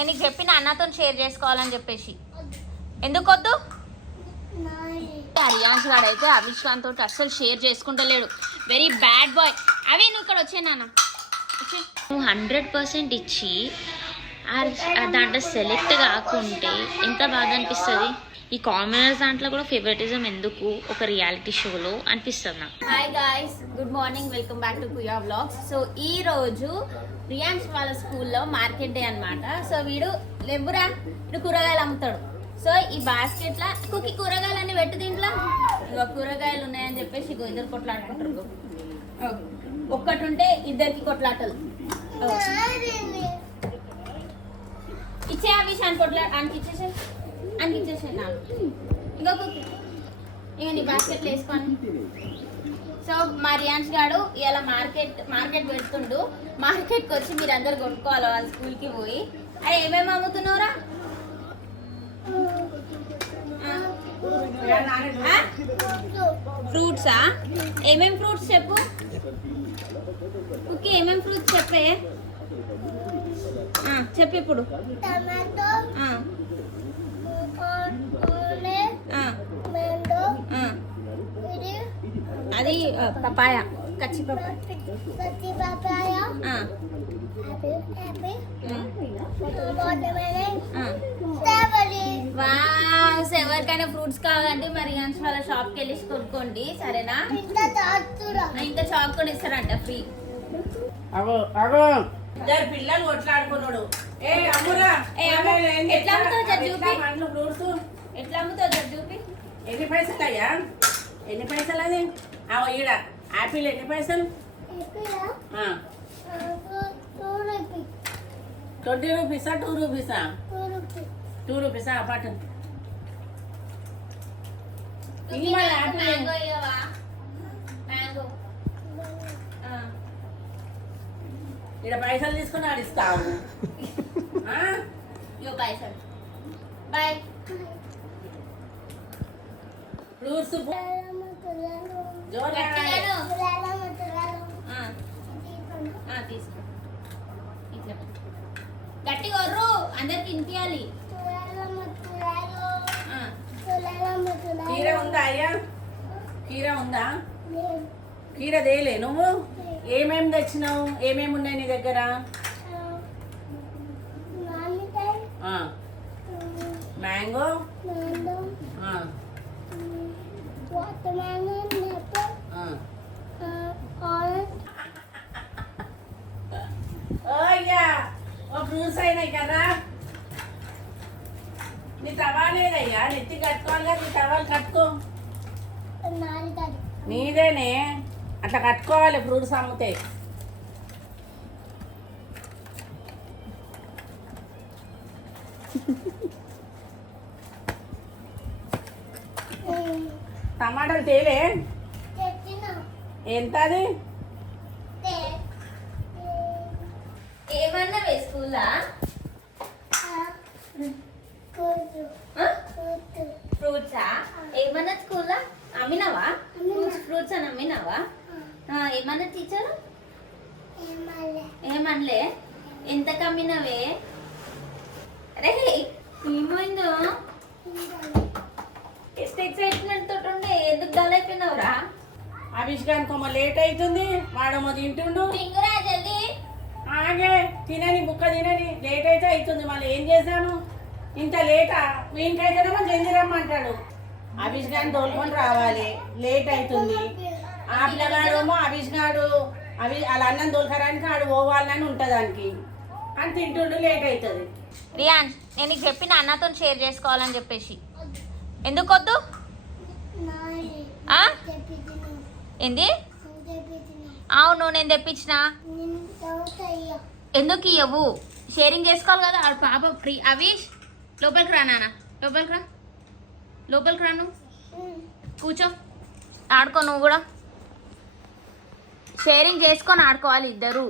నేను నీకు చెప్పిన అన్నతో షేర్ చేసుకోవాలని చెప్పేసి. ఎందుకు వద్దు? రియాన్స్ గాడు అయితే అవిష్కాంత్ తోటి అస్సలు షేర్ చేసుకుంటలేడు. Very bad boy. అవి నువ్వు ఇక్కడ వచ్చే నాన్న నువ్వు 100% ఇచ్చి దాంట్లో సెలెక్ట్ కాకుంటే ఎంత బాగా అనిపిస్తుంది. ఈ కామనర్స్ దాంట్లో కూడా ఫేవరెటిజం ఎందుకు ఒక రియాలిటీ షోలో అనిపిస్తుంది నాకు. Hi guys, good morning, welcome back to కుయా వ్లాగ్స్. సో ఈ రోజు రియాన్స్ వాళ్ళ స్కూల్లో మార్కెట్ డే అనమాట. సో వీడు లేవురా వీడు కూరగాయలు అమ్ముతాడు. సో ఈ బాస్కెట్లా కుకి కూరగాయలన్నీ పెట్టు, దీంట్లో కూరగాయలు ఉన్నాయని చెప్పేసి ఇద్దరు కొట్లాడుకుంటారు. ఒక్కటి ఉంటే ఇద్దరికి కొట్లాటలు. ఇచ్చే ఆ విషయాన్ని అనికిచ్చేసే నాకు ఇంకా కుకి ఇక నీ బాస్కెట్లు వేసుకొని. సో మా రియాన్స్ గాడు ఇలా మార్కెట్ పెడుతుండు. మార్కెట్కి వచ్చి మీరు అందరు కొట్టుకోవాలి వాళ్ళ స్కూల్కి పోయి. అరే ఏమేమి అమ్ముతున్నావురా? ఫ్రూట్సా? ఏమేం ఫ్రూట్స్ చెప్పు కుకి, ఏమేం ఫ్రూట్స్ చెప్పే చెప్పు ఇప్పుడు. అది పపాయ, కచ్చి పపాయ. ఎవరికైనా ఫ్రూట్స్ కావాలంటే మరి వాళ్ళ షాప్కి వెళ్ళి కొనుక్కోండి, సరేనా? ఇంత చాక్ కూడా ఇస్తారంట ఫ్రీ. పిల్లలు కొట్లాడుకున్నాడు. ఎట్లా అమ్ముతావు చూపి, ఎట్లా అమ్ముతావు చూపి. ఎన్ని పైసలు అయ్యా? ఎన్ని పైసలు అది? ఈడ ఆపిల్ ఎన్ని పైసలు? 20 రూపీసా 2 రూపీసా? 2 రూపీసా పాటు. ఇక్కడ పైసలు తీసుకుని ఆడిస్తావు. పైసలు బాయ్. ఫ్రూట్స్ తీసుకో, గట్టి కొర్రు, అందరికి తినిపించాలి. కీర ఉందా అయ్యా? కీర ఉందా? కీర తేలే నువ్వు? ఏమేమి తెచ్చినావు? ఏమేమి ఉన్నాయి నీ దగ్గర? మ్యాంగో, ఫ్రూట్స్ అయినాయి కదా. నీ టవాలేదయ్యా, నెత్తి కట్టుకోవాలి కదా. నీ టవాలు కట్టుకో. నీదేనే, అట్లా కట్టుకోవాలి ఫ్రూట్స్ అమ్ముతే. టమాటాలు తేలే? ఎంత అది? ఏమన్నా వేసుకున్నా ఫ్రూట్సా? ఏమన్నా స్కూల్లా అమ్మినావా? ఫ్రూట్స్ అని అమ్మినావా? ఏమన్నా టీచర్? ఏమనలే. ఎంతకు అమ్మినవే? అరే ఏమైందో, ಎಷ್ಟು ఎక్సైట్మెంట్ తోటి ఉండే, ఎందుకు డల్ అయిపోయినావురా? అభిష్కానికోమో లేట్ అవుతుంది, వాడమో తింటుండు. తింగురా జల్దీ. ఆగే తినని బుక్క తినని, లేట్ అయితే అవుతుంది. మళ్ళీ ఏం చేశాను? ఇంత లేటా? వీనికైతేనేమో జల్దీ రమ్మంటాడు. అభిష్కాన్ని తోలుకొని రావాలి, లేట్ అవుతుంది. ఆ పిల్లగాడేమో అభిష్గాడు వాళ్ళ అన్నం తోలుకరానికి ఆడు పోవాలని ఉంటుంది దానికి అని తింటుండు, లేట్ అవుతుంది. రియాన్స్, నేను నీకు చెప్పిన అన్నతో షేర్ చేసుకోవాలని చెప్పేసి. ఎందుకు వద్దు? ఏంది? అవును, నేను తెప్పించిన. ఎందుకు ఇవ్వవు? షేరింగ్ చేసుకోవాలి కదా. ఆడు పాప ఫ్రీ. అవిష్ లోపలికి రా నాన్న, లోపలికి రా, లోపలికి రా. నువ్వు కూర్చో, ఆడుకో. నువ్వు కూడా షేరింగ్ చేసుకొని ఆడుకోవాలి ఇద్దరు.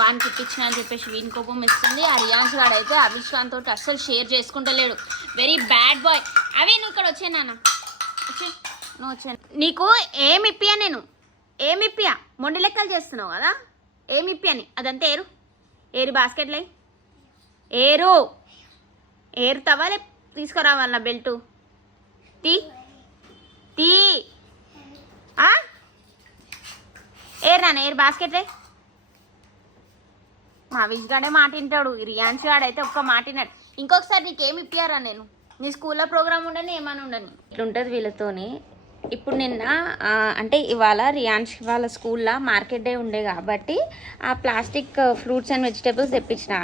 వానికి ఇప్పించిన అని చెప్పేసి వీని కోపం ఇస్తుంది. ఆ రియాన్స్ గాడు అయితే అవిష్కాంత్ తోటి అస్సలు షేర్ చేసుకుంటలేడు. Very bad boy. అవి నువ్వు ఇక్కడ వచ్చే నాన్న, వచ్చే, నువ్వు వచ్చాను. నీకు ఏమి ఇప్పియా? నేను ఏమి ఇప్పియా? మొండి లెక్కలు చేస్తున్నావు కదా. ఏమి ఇప్పని అదంతా ఏరు బాస్కెట్లో ఏరుతావా లే తీసుకురావాల బెల్టు తీ ఏరు బాస్కెట్లే. మా విజ్గాడే మాట వింటాడు, రియాన్స్ గాడైతే ఒక్క మాట విన్నాడు. ఇంకొకసారి నీకేమి ఇప్పారా నేను నీ స్కూల్లో ప్రోగ్రామ్ ఉండని ఏమైనా ఉండని ఇట్లుంటుంది వీళ్ళతోని. ఇప్పుడు నిన్న అంటే ఇవాళ రియాన్స్ వాళ్ళ స్కూల్లో మార్కెట్ డే ఉండే కాబట్టి ఆ ప్లాస్టిక్ ఫ్రూట్స్ అండ్ వెజిటేబుల్స్ తెప్పించిన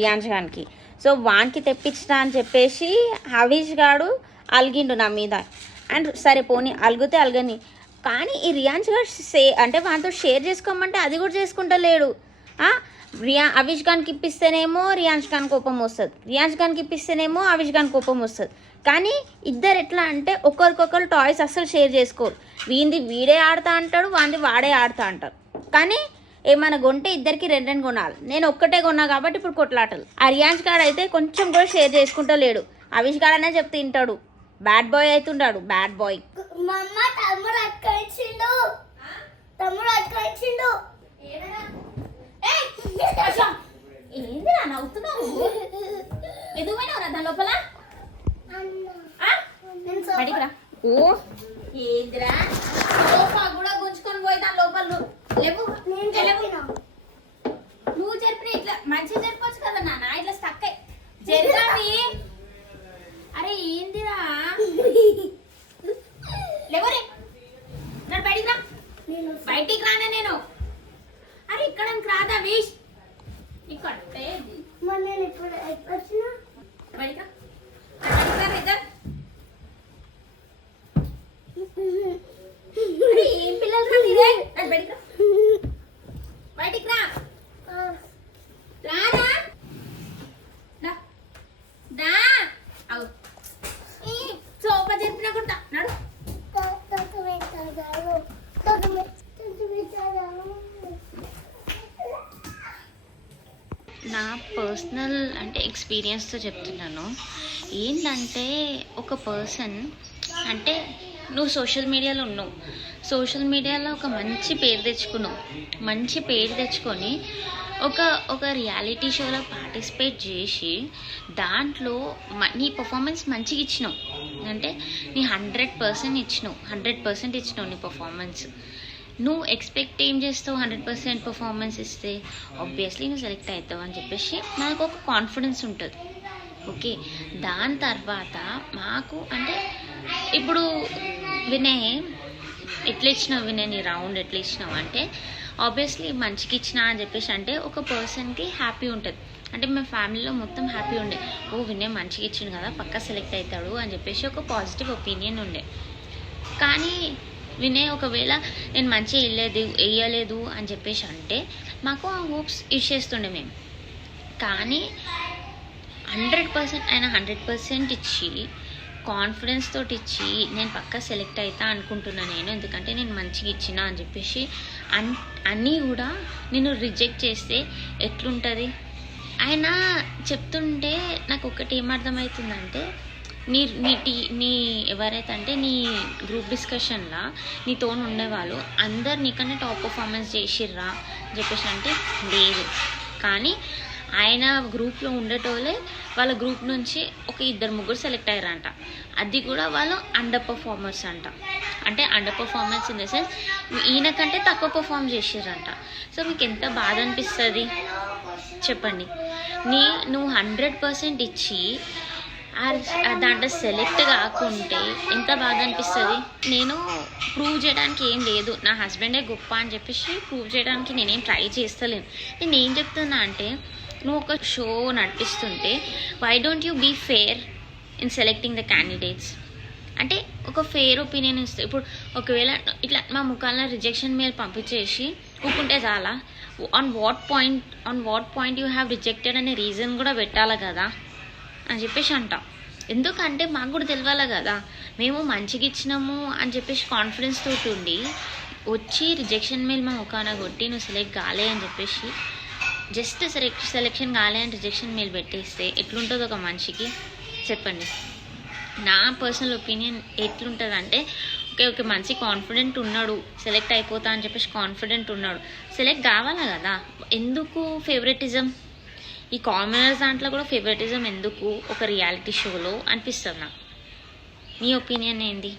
రియాన్స్ గానికి. సో వానికి తెప్పించిన అని చెప్పేసి హవీష్ గాడు అలిగిండు నా మీద. అండ్ సరే పోనీ అలుగుతే అలగని, కానీ ఈ రియాన్స్ గారు అంటే వాటితో షేర్ చేసుకోమంటే అది కూడా చేసుకుంటలేడు. అవిష్ ఖాన్కి ఇప్పిస్తేనేమో రియాన్స్ ఖాన్ కోపం వస్తుంది, రియాన్స్ ఖాన్కి ఇప్పిస్తేనేమో అవిష్ ఖాన్ కోపం వస్తుంది. కానీ ఇద్దరు ఎట్లా అంటే ఒకరికొకరు టాయ్స్ అస్సలు షేర్ చేసుకోరు. వీడే ఆడుతా అంటాడు, వాడే ఆడుతా అంటారు. కానీ ఏమైనా కొంటే ఇద్దరికి రెండు కొనాలి. నేను ఒక్కటే కొన్నా కాబట్టి ఇప్పుడు కొట్లాటలు. ఆ రియాన్స్ గాడు అయితే కొంచెం కూడా షేర్ చేసుకుంటూ లేడు. అవిష్ గాడు అనే చెప్తే తింటాడు, బ్యాడ్ బాయ్ అవుతుంటాడు, బ్యాడ్ బాయ్. ఏంది నవ్వుతున్నావు? ఎదుగుపోయినావురా దాని లోపల? బయటికి రా. ఓ ఏందిరా సోఫా కూడా గుంజుకొని పోయి దాని లోపల లేవు. నువ్వు జరిపిన ఇట్లా మంచిగా జరిపొచ్చు కదా నాన్న, ఇట్లా స్టక్ జరిగావి. అరే ఏందిరా లేవరే, నన్ను బయటికి రా. బయటికి రానే నేను. అరే ఇక్కడ రాదా వీష్ ఇక్కడ బయటికి రా. ఏం పిల్లలు రానిదే, బయటికి రా. బయటికి రా. రారా దా. అవు ఈ సోఫా జరిపినా కూడా నడు. నా పర్సనల్ అంటే ఎక్స్పీరియన్స్తో చెప్తున్నాను. ఏంటంటే ఒక పర్సన్ అంటే నువ్వు సోషల్ మీడియాలో ఉన్నావు, సోషల్ మీడియాలో ఒక మంచి పేరు తెచ్చుకొని ఒక రియాలిటీ షోలో పార్టిసిపేట్ చేసి దాంట్లో నీ పర్ఫార్మెన్స్ మంచిగా ఇచ్చినావు అంటే నీ 100% ఇచ్చినావు నీ పర్ఫార్మెన్స్. నువ్వు ఎక్స్పెక్ట్ ఏం చేస్తావు? 100% పర్ఫార్మెన్స్ ఇస్తే ఆబ్వియస్లీ నువ్వు సెలెక్ట్ అవుతావు అని చెప్పేసి నాకు ఒక కాన్ఫిడెన్స్ ఉంటుంది. ఓకే, దాని తర్వాత మాకు అంటే ఇప్పుడు వినయ్ ఎట్లా ఇచ్చినావు, వినయ్ నీ రౌండ్ ఎట్లా ఇచ్చినావు అంటే ఆబ్వియస్లీ మంచిగా ఇచ్చినా అని చెప్పేసి అంటే ఒక పర్సన్కి హ్యాపీ ఉంటుంది. అంటే మా ఫ్యామిలీలో మొత్తం హ్యాపీ ఉండే, ఓ వినయ్ మంచిగా ఇచ్చిండు కదా పక్కా సెలెక్ట్ అవుతాడు అని చెప్పేసి ఒక పాజిటివ్ ఒపీనియన్ ఉండే. కానీ వినయ్ ఒకవేళ నేను మంచిగా వేయలేదు అని చెప్పేసి అంటే మాకు ఆ హోప్స్ ఇచ్చేస్తుండే మేము. కానీ 100% ఆయన 100% ఇచ్చి కాన్ఫిడెన్స్ తోటి ఇచ్చి నేను పక్కా సెలెక్ట్ అవుతా అనుకుంటున్నా నేను, ఎందుకంటే నేను మంచిగా ఇచ్చిన అని చెప్పేసి అన్నీ కూడా నేను రిజెక్ట్ చేస్తే ఎట్లుంటుంది? ఆయన చెప్తుంటే నాకు ఒకటి ఏమర్థమవుతుందంటే నీ ఎవరైతే అంటే నీ గ్రూప్ డిస్కషన్లో నీతో ఉండేవాళ్ళు అందరు నీకన్నా టాప్ పర్ఫార్మెన్స్ చేసిర్రా అని చెప్పేసి అంటే లేదు. కానీ ఆయన గ్రూప్లో ఉండేటోళ్ళే వాళ్ళ గ్రూప్ నుంచి ఒక 2-3 సెలెక్ట్ అయ్యారంట. అది కూడా వాళ్ళు అండర్ పర్ఫార్మర్స్ అంట. అంటే under performance in the sense ఈయనకంటే తక్కువ పర్ఫార్మ్ చేసిర్రంట. సో మీకు ఎంత బాధ అనిపిస్తుంది చెప్పండి? నువ్వు 100% ఇచ్చి దాంట్లో సెలెక్ట్ కాకుంటే ఎంత బాధ అనిపిస్తుంది? నేను ప్రూవ్ చేయడానికి ఏం లేదు, నా హస్బెండే గొప్ప అని చెప్పేసి ప్రూవ్ చేయడానికి నేనేం ట్రై చేస్తలేను. నేను ఏం చెప్తున్నా అంటే నువ్వు ఒక షో నడిపిస్తుంటే why don't you be fair in selecting the candidates? అంటే ఒక ఫేర్ ఒపీనియన్ ఇస్తే ఇప్పుడు ఒకవేళ ఇట్లా మా ముఖాల్లో రిజెక్షన్ మెయిల్ పంపించేసి ఊకుంటే చాలా, on what point you have rejected అనే రీజన్ కూడా పెట్టాలి కదా అని చెప్పేసి అంటాం. ఎందుకంటే మాకు కూడా తెలియాలి కదా మేము మంచిగా ఇచ్చినాము అని చెప్పేసి కాన్ఫిడెన్స్ తోటి ఉండి వచ్చి రిజెక్షన్ మెయిల్ మా ముఖాన కొట్టి నువ్వు సెలెక్ట్ కాలే అని చెప్పేసి జస్ట్ సెలెక్షన్ కాలే అని రిజెక్షన్ మెయిల్ పెట్టేస్తే ఎట్లుంటుందో ఒక మనిషికి చెప్పండి. నా పర్సనల్ ఒపీనియన్ ఎట్లుంటుంది అంటే ఓకే ఓకే మంచి కాన్ఫిడెంట్ ఉన్నాడు, సెలెక్ట్ అయిపోతా అని చెప్పేసి కాన్ఫిడెంట్ ఉన్నాడు, సెలెక్ట్ కావాలా కదా. ఎందుకు ఫేవరెటిజం? ఈ కామనర్స్ దాంట్లో కూడా ఫేవరెటిజం ఎందుకు ఒక రియాలిటీ షోలో అనిపిస్తుంది నాకు. మీ ఒపీనియన్ ఏంటి?